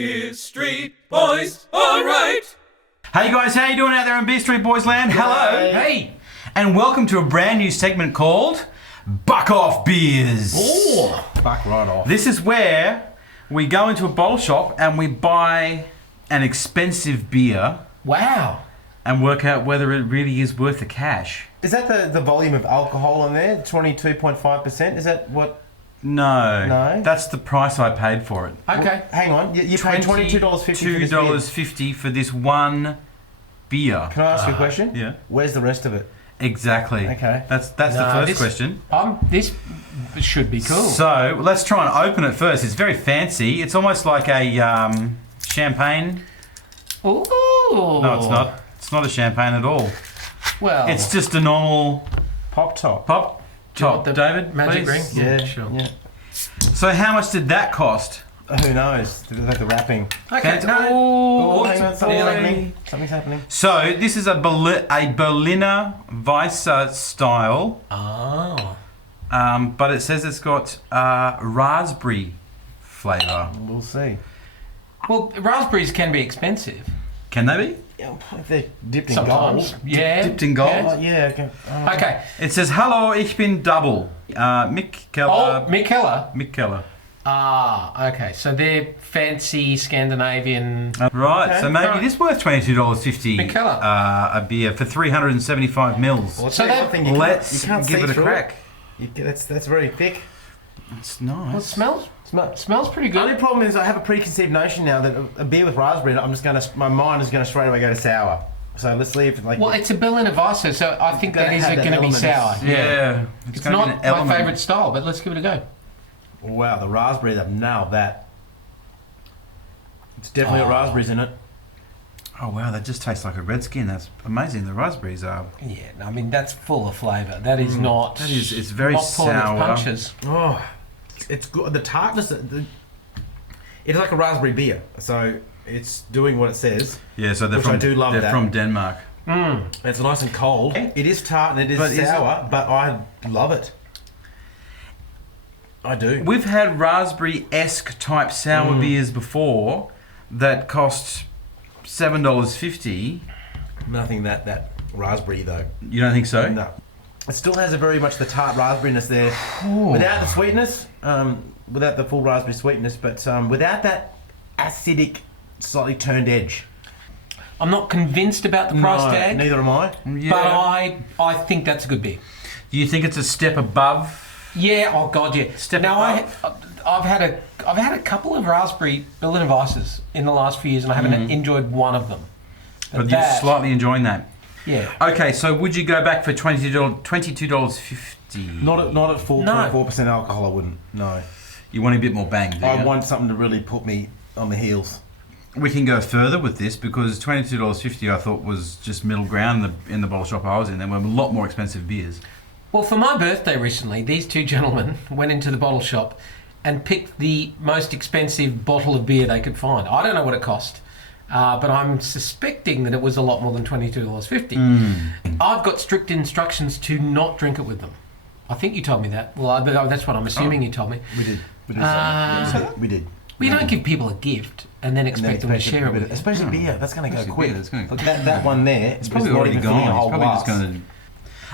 BeerStreet Boys, alright! Hey guys, how you doing out there in BeerStreet Boys land? Hello! Hey! And welcome to a brand new segment called Buck Off Beers. Oh, buck right off. This is where we go into a bottle shop and we buy an expensive beer Wow. and work out whether it really is worth the cash. Is that the volume of alcohol on there? 22.5%? Is that what? No. No? That's the price I paid for it. Okay. Hang on, you paid $22.50 for this beer. $22.50 for this one beer. Can I ask you a question? Yeah. Where's the rest of it? Exactly. Okay. That's the first question. This should be cool. So let's try and open it first. It's very fancy. It's almost like a champagne. Ooh. No, it's not. It's not a champagne at all. Well, It's just a normal Pop top. pop do you want top. the David, magic please. ring? Yeah, sure. yeah. So how much did that cost? Who knows? Like the wrapping. Okay. No. Oh, hang it's on, a something's boy. happening. Something's happening. So this is a Berliner Weisse style, Oh. but it says it's got raspberry flavour. We'll see. Well, raspberries can be expensive. Can they be? Yeah, if they're dipped in Sometimes. gold. Yeah. Dipped in gold? Oh, yeah, okay. Okay. It says, "Hello, ich bin Double." Mikkeller. Oh, Mikkeller. Mikkeller. Ah, okay. So they're fancy Scandinavian. Right, Okay, so maybe right. this is worth $22.50 Mikkeller. a beer for 375 mils. Well, So so that- thing, Let's you can't give see it a through crack. That's very thick. It's Well, it nice. smells pretty The only good. problem is I have a preconceived notion now that a beer with raspberry, my mind is going to straight away go to sour. So let's see if Well, it's a Berliner Weisse, so I think that Gotta is have that going to be element. sour. Yeah, It's gonna be not an my element. favourite style, but let's give it a go. wow, the raspberry, they've nailed that. It's definitely got raspberries in it. Oh wow, that just tastes like a red skin. That's amazing. The raspberries are. Yeah, I mean that's full of flavour. That is not. That is. It's very not pulling its sour. punches. Oh, it's good. The tartness, it's like a raspberry beer. So it's doing what it says. Yeah, so they're Which from. I do love they're that. from Denmark. It's nice and cold. It is tart and it is But is sour, but I love it. I do. We've had raspberry-esque type sour beers before that cost $7.50. Nothing that raspberry though. You don't think so? No. It still has a very much the tart raspberryness there. Without the sweetness, without the full raspberry sweetness, but without that acidic, slightly turned edge. I'm not convinced about the price tag, Neither am I. Yeah. but I think that's a good beer. Do you think it's a step above? Yeah. Oh God, yeah. Step now above. I've had a couple of raspberry Berliner Weisses in the last few years, and I haven't enjoyed one of them. But you're slightly enjoying that. Yeah. Okay, so would you go back for $22.50? Not at 4.4% alcohol. I wouldn't. No. You want a bit more bang, do you? I want something to really put me on the heels. We can go further with this because $22.50 I thought was just middle ground in the bottle shop I was in. There were a lot more expensive beers. Well, for my birthday recently, these two gentlemen went into the bottle shop and picked the most expensive bottle of beer they could find. I don't know what it cost, but I'm suspecting that it was a lot more than $22.50. I've got strict instructions to not drink it with them. I think you told me that. Well, that's what I'm assuming you told me. We did. We did. We did. We don't give people a gift and then expect them to share it with you. Especially beer. That's going to go Especially quick. beer, that's gonna- Look, that one there. It's probably already gone. It's probably just going to...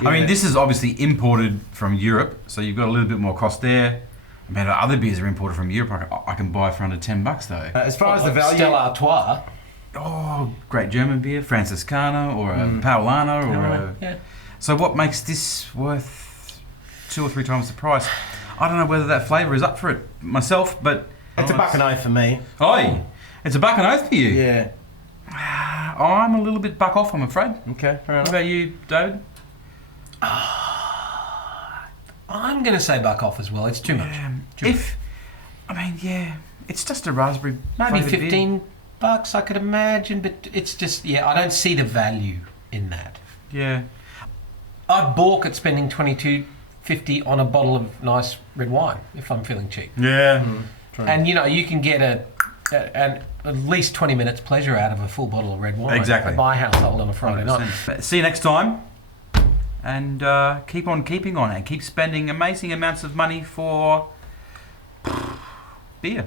I mean, this is obviously imported from Europe, so you've got a little bit more cost there. I mean, other beers are imported from Europe. I can buy for under $10 though. As far as the Like value, Stella Artois. Oh, great German beer, Franciscana or a Paulana or a... Yeah. So what makes this worth 2 or 3 times the price? I don't know whether that flavour is up for it myself, but... it's a buck and oath for me. Oi, it's a buck and oath for you. Yeah. I'm a little bit buck off, I'm afraid. Okay. Fair What enough. about you, David? I'm going to say buck off as well. It's too much. It's just a raspberry. Maybe flavoured beer. $15 I could imagine, but it's just, I don't see the value in that. Yeah. I'd balk at spending $22.50 on a bottle of nice red wine if I'm feeling cheap. Yeah. And you can get at least 20 minutes pleasure out of a full bottle of red wine Exactly. at my household on a Friday night. 100%. See you next time. And keep on keeping on and keep spending amazing amounts of money for beer.